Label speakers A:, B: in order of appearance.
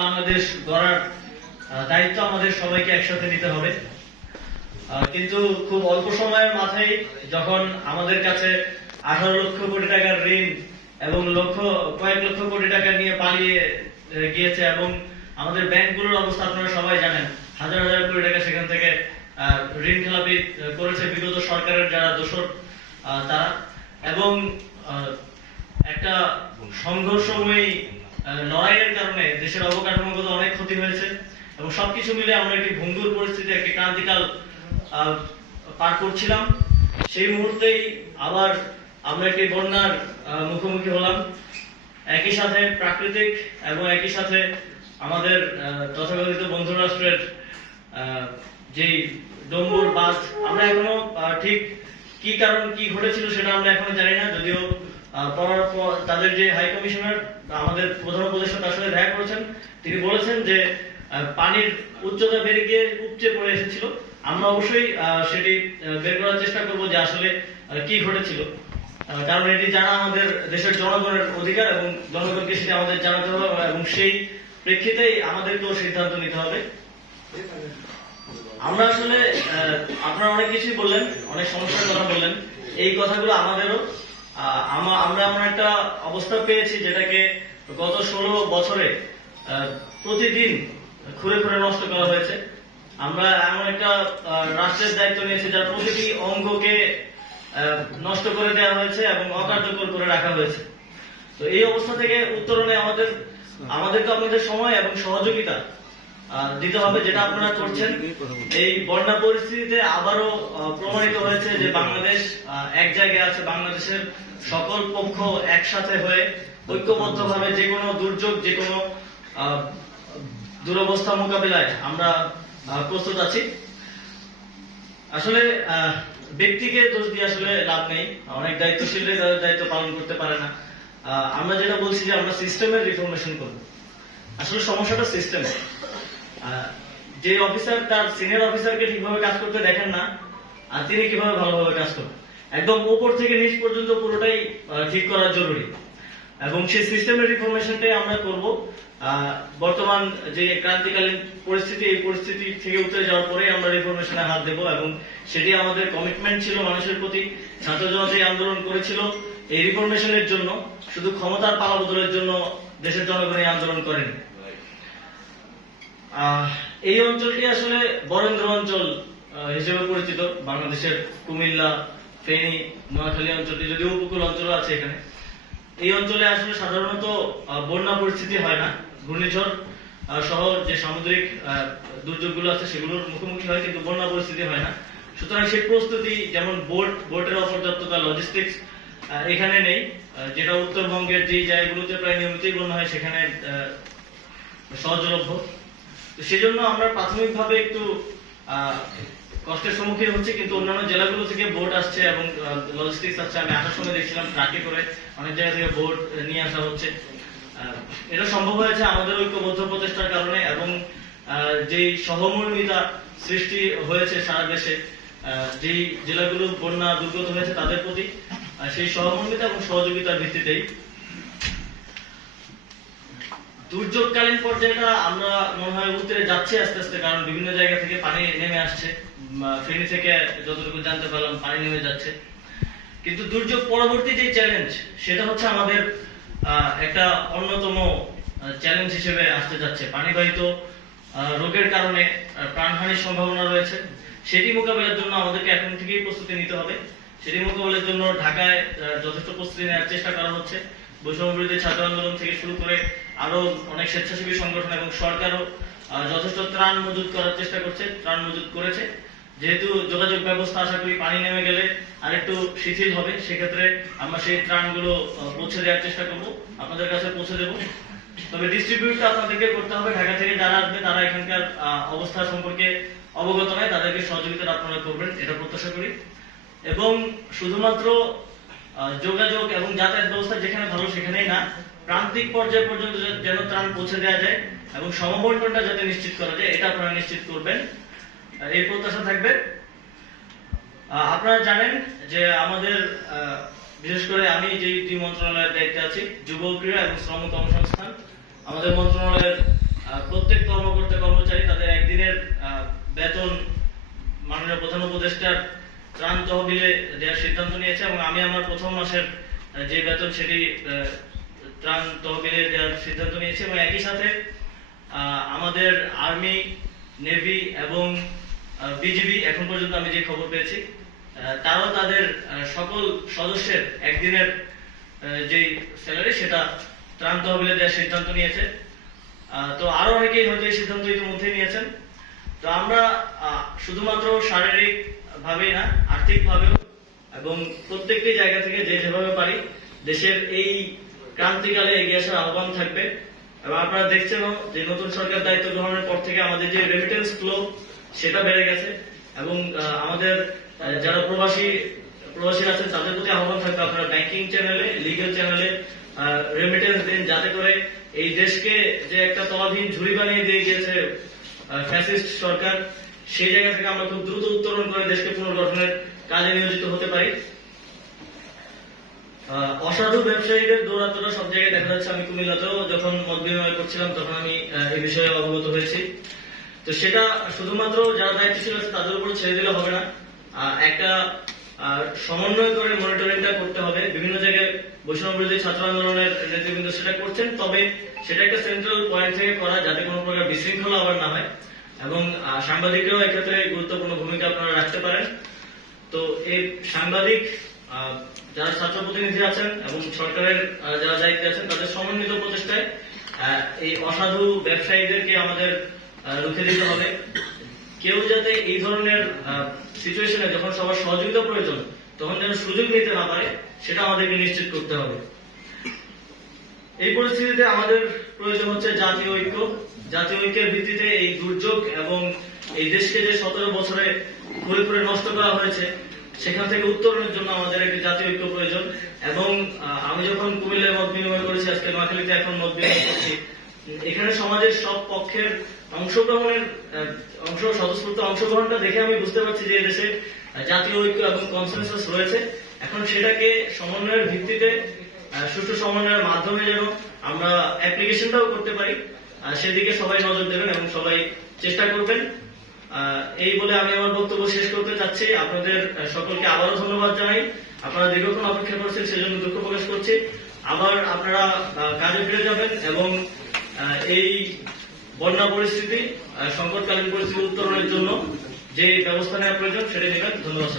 A: বাংলাদেশ গড়ার দায়িত্ব আমাদের সবাইকে একসাথে নিতে হবে। কিন্তু খুব অল্প সময়ের মাথায় যখন আমাদের কাছে আঠারো লক্ষ কোটি টাকার ঋণ এবং লক্ষ, কয়েক লক্ষ কোটি টাকা নিয়ে পালিয়ে গিয়েছে এবং আমাদের ব্যাংকগুলোর অবস্থা আপনারা সবাই জানেন, হাজার হাজার কোটি টাকা সেখান থেকে ঋণ খেলাপি করেছে বিগত সরকারের যারা দোষর তারা। এবং একটা সংঘর্ষময়ী লড়াইয়ের কারণে দেশের অবকাঠামোগত অনেক ক্ষতি হয়েছে এবং সবকিছু মিলে আমরা একটি ভঙ্গুর পরিস্থিতি একটি ক্রান্তিকাল পার করছিলাম। সেই মুহূর্তেই আবার আমরা একটি বন্যার মুখোমুখি হলাম। একই সাথে প্রাকৃতিক এবং একই সাথে আমাদের তথাকথিত বন্ধু রাষ্ট্রের আহ, যেই ডম্বুর বাঁধ আমরা এখনও ঠিক কি কারণ কি ঘটেছিল সেটা আমরা এখনও জানি না যদিও আহ, পর- তাদের যে হাই কমিশনার আমাদের প্রধান উপদেষ্টা তার সাথে দেখা করেছেন। তিনি বলেছেন যে পানির উচ্চতা বেড়ে গিয়ে উপচে পড়ে এসেছিল। আমরা অবশ্যই সেটি বের করার চেষ্টা করব যে আসলে কি ঘটেছিল। কারণ এটি জানা আমাদের দেশের জনগণের অধিকার এবং জনগণকে সেটা আমাদের জানাতে হবে এবং সেই প্রেক্ষিতেই আমাদেরকেও সিদ্ধান্ত নিতে হবে। আমরা আসলে আপনারা অনেক কিছুই বললেন অনেক সমস্যার কথা বললেন। এই কথাগুলো আমাদেরও আমা- আমরা এমন একটা অবস্থা পেয়েছি যেটাকে গত ষোলো বছরে প্রতিদিন খুঁড়ে খুঁড়ে নষ্ট করা হয়েছে। আমরা এমন একটা রাষ্ট্রের দায়িত্ব নিয়েছি যার প্রতিটি অঙ্গকে নষ্ট করে দেওয়া হয়েছে এবং অকার্যকর করে রাখা হয়েছে। তো এই অবস্থা থেকে উত্তরণে আমাদের আমাদেরকে আপনাদের সময় এবং সহযোগিতা দিতে হবে যেটা আপনারা করছেন, এই বন্যা পরিস্থিতিতে আবারও প্রমাণিত হয়েছে যে বাংলাদেশ এক জায়গায় আছে বাংলাদেশের সকল পক্ষ একসাথে হয়ে ঐক্যবদ্ধভাবে যে কোনো দুর্যোগ, যে কোনো দুরবস্থা মোকাবিলায় আমরা প্রস্তুত আছি। আসলে ব্যক্তিকে দোষ দিয়ে আসলে লাভ নেই। অনেক দায়িত্বশীলরা তাদের দায়িত্ব পালন করতে পারে না। আমরা যেটা বলছি যে আমরা সিস্টেমের রিফরমেশন করব। আসলে সমস্যাটা সিস্টেম যে অফিসার তার সিনিয়র অফিসারকে ঠিকভাবে কাজ করতে দেখেন না, আর তিনি কীভাবে ভালোভাবে কাজ করবেন? একদম উপর থেকে নিচ পর্যন্ত পুরোটাই ঠিক করা জরুরি। এবং সেই সিস্টেমের রিফরমেশনটাই আমরা করব। বর্তমান যে ক্রান্তিকালীন পরিস্থিতি, এই পরিস্থিতি থেকে উঠে যাওয়ার পরে আমরা রিফরমেশনে হাত দেব এবং সেটি আমাদের কমিটমেন্ট ছিল মানুষের প্রতি, ছাত্র জনতা আন্দোলন করেছিল এই রিফরমেশনের জন্য। শুধু ক্ষমতার পালা বদলের জন্য দেশের জনগণ এই আন্দোলন করেনি। এই অঞ্চলটি আসলে বরেন্দ্র অঞ্চল হিসেবে পরিচিত। বাংলাদেশের কুমিল্লা, ফেনী, নোয়াখালী অঞ্চলটি যদিও উপকূল অঞ্চল আছে এখানে। এই অঞ্চলে আসলে সাধারণত বন্যা পরিস্থিতি হয় না। ঘূর্ণিঝড় সহ যে সামুদ্রিক দুর্যোগগুলো আছে সেগুলোর মুখোমুখি হয় কিন্তু বন্যা পরিস্থিতি হয় না। সুতরাং সেই প্রস্তুতি যেমন বোট, বোটের অপর্যাপ্ততা লজিস্টিক্স এখানে নেই। যেটা উত্তরবঙ্গের যে জায়গাগুলোতে প্রায় নিয়মিতই বন্যা হয় সেখানে সহজলভ্য। সেজন্য আমরা প্রাথমিকভাবে একটু কষ্টের সম্মুখীন হচ্ছে, কিন্তু অন্যান্য জেলাগুলো থেকে বোট আসছে এবং লজিস্টিক্স আসছে। আমি আসার সময় দেখছিলাম ট্রাকে করে অনেক জায়গা থেকে বোট নিয়ে আসা হচ্ছে। এটা সম্ভব হয়েছে আমাদের ঐক্যবদ্ধ প্রচেষ্টার কারণে এবং যেই সহমর্মিতা সৃষ্টি হয়েছে সারা দেশে যেই জেলাগুলো বন্যা দুর্গত হয়েছে তাদের প্রতি সেই সহমর্মিতা এবং সহযোগিতার ভিত্তিতেই দুর্যোগকালীন পর্যায়েটা আমরা মনে হয় উত্তরে যাচ্ছি আস্তে আস্তে, কারণ বিভিন্ন জায়গা থেকে পানি নেমে আসছে। ফেনী থেকে যতটুকু জানতে পারলাম, পানি নেমে যাচ্ছে। কিন্তু দুর্যোগ পরবর্তী যে চ্যালেঞ্জ সেটা হচ্ছে আমাদের একটা অন্যতম চ্যালেঞ্জ হিসেবে আসতে যাচ্ছে। পানিবাহিত রোগের কারণে প্রাণহানির সম্ভাবনা রয়েছে। সেটি মোকাবেলার জন্য আমাদেরকে এখন থেকেই প্রস্তুতি নিতে হবে। সেটি মোকাবেলার জন্য ঢাকায় যথেষ্ট প্রস্তুতি নেওয়ার চেষ্টা করা হচ্ছে। বৈষম্য বিরোধী ছাত্র আন্দোলন থেকে শুরু করে আরও অনেক স্বেচ্ছাসেবী সংগঠন এবং সরকারও যথেষ্ট ত্রাণ মজুত করার চেষ্টা করছে, ত্রাণ মজুত করেছে। যেহেতু যোগাযোগ ব্যবস্থা, আশা করি পানি নেমে গেলে আরেকটু শিথিল হবে, সেক্ষেত্রে আমরা সেই ত্রাণগুলো পৌঁছে দেওয়ার চেষ্টা করব। আপনাদের কাছে পৌঁছে দেব। তবে ডিস্ট্রিবিউটটা আপনাদেরকে করতে হবে। ঢাকা থেকে যারা আসবে, তারা এখানকার অবস্থা সম্পর্কে অবগত নয়। তাদেরকে সহযোগিতা আপনারা করবেন, এটা প্রত্যাশা করি। এবং শুধুমাত্র যোগাযোগ এবং যাতায়াত ব্যবস্থা যেখানে ভালো সেখানেই না। প্রান্তিক পর্যায় পর্যন্ত যেন ত্রাণ পৌঁছে দেওয়া যায় এবং সমবন্টনটা যাতে নিশ্চিত করা যায়, এটা আপনারা নিশ্চিত করবেন। এই প্রত্যাশা থাকবে। আপনারা জানেন যে আমাদের বিশেষ করে আমি যে দুই মন্ত্রণালয়ের দায়িত্বে আছি, যুব ক্রীড়া এবং শ্রম কর্মসংস্থান। আমাদের মন্ত্রণালয়ের প্রত্যেক কর্মকর্তা কর্মচারী তাদের একদিনের বেতন মাননীয় প্রধান উপদেষ্টার ত্রাণ তহবিলে দেওয়ার সিদ্ধান্ত নিয়েছে এবং আমি আমার প্রথম মাসের যে বেতন সেটি ত্রাণ তহবিলে দেওয়ার সিদ্ধান্ত নিয়েছি এবং একই সাথে আমাদের আর্মি, নেভি এবং বিজিবি এখন পর্যন্ত আমি যে খবর পেয়েছি তারাও তাদের সকল সদস্যের একদিনের যেই স্যালারি সেটা ত্রাণ তহবিলে দেওয়ার সিদ্ধান্ত নিয়েছে। তো আরও অনেকেই হয়তো এই সিদ্ধান্ত ইতিমধ্যে নিয়েছেন। তো আমরা শুধুমাত্র শারীরিক ভাবেই না আর্থিক ভাবেও এবং প্রত্যেকটি জায়গা থেকে যে যেভাবে পারি, দেশের এই ক্রান্তিকালে এগিয়ে আসার আহ্বান থাকবে। এবং আপনারা দেখছেন যে নতুন সরকার দায়িত্ব গ্রহণের পর থেকে আমাদের যে রেমিটেন্স ফ্লো সেটা বেড়ে গেছে। এবং আমাদের যারা প্রবাসী প্রবাসী আছেন, তাদের প্রতি আহ্বান থাকবে আপনারা ব্যাংকিং চ্যানেলে লিগেল চ্যানেলে রেমিটেন্স দিন, যাতে করে এই দেশকে যে একটা তলাধীন ঝুড়ি বানিয়ে দিয়ে গিয়েছে ফ্যাসিস্ট সরকার সেই জায়গা থেকে আমরা খুব দ্রুত উত্তরণ করে দেশকে পুনর্গঠনের কাজে নিয়োজিত হতে পারি। অসাধু ব্যবসায়ীদের দৌরাত্মটা সব জায়গায় দেখা যাচ্ছে। আমি কুমিল্লাতেও যখন মত বিনিময় করছিলাম, তখন আমি এই বিষয়ে অবগত হয়েছি। তো সেটা শুধুমাত্র যারা দায়িত্বশীল আছে, তাদের উপর ছেড়ে দিলে হবে না। একটা সমন্বয় করে মনিটরিংটা করতে হবে। বিভিন্ন জায়গায় বৈষম্য বিরোধী ছাত্র আন্দোলনের নেতৃবৃন্দ সেটা করছেন। তবে সেটা একটা সেন্ট্রাল পয়েন্ট থেকে করা যাতে কোনো প্রকার বিশৃঙ্খলা আবার না হয়। এবং সাংবাদিকরাও এক্ষেত্রে গুরুত্বপূর্ণ ভূমিকা আপনারা রাখতে পারেন। তো এই সাংবাদিক যারা ছাত্র প্রতিনিধি আছেন এবং সরকারের যারা দায়িত্বে আছেন, তাদের সমন্বিত প্রচেষ্টায় এই অসাধু ব্যবসায়ীদেরকে আমাদের রুখে দিতে হবে। কেউ যাতে এই ধরনের সিচুয়েশনে যখন সবার সহযোগিতা প্রয়োজন, তখন যেন সুযোগ নিতে না পারে, সেটা আমাদেরকে নিশ্চিত করতে হবে। এই পরিস্থিতিতে আমাদের প্রয়োজন হচ্ছে জাতীয় ঐক্য। জাতীয় ঐক্যের ভিত্তিতে এই দুর্যোগ এবং এই দেশকে যে সতেরো বছরে ঘুরে নষ্ট করা হয়েছে, সেখান থেকে উত্তরণের জন্য আমাদের একটি জাতীয় ঐক্য প্রয়োজন। এবং আমি যখন কুমিল্লায় মত বিনিময় করেছি, আজকে নোয়াখালীতে এখন মত বিনিময় করছি, এখানে সমাজের সব পক্ষের অংশগ্রহণের অংশ, স্বতঃস্ফূর্ত অংশগ্রহণটা দেখে আমি বুঝতে পারছি যে দেশে জাতীয় ঐক্য এবং কনসেনসাস রয়েছে। এখন সেটাকে সমন্বয়ের ভিত্তিতে সুষ্ঠু সমন্বয়ের মাধ্যমে যেন আমরা অ্যাপ্লিকেশনটাও করতে পারি। সেদিকে সবাই নজর দেবেন এবং সবাই চেষ্টা করবেন। এই বলে আমি আমার বক্তব্য শেষ করতে চাচ্ছি। আপনাদের সকলকে আবারও ধন্যবাদ জানাই। আপনারা দীর্ঘক্ষণ অপেক্ষা করছেন, সেজন্য দুঃখ প্রকাশ করছি। আবার আপনারা কাজে ফিরে যাবেন এবং এই বন্যা পরিস্থিতি সংকটকালীন পরিস্থিতি উত্তরণের জন্য যে ব্যবস্থা নেওয়া প্রয়োজন সেটা নেবেন। ধন্যবাদ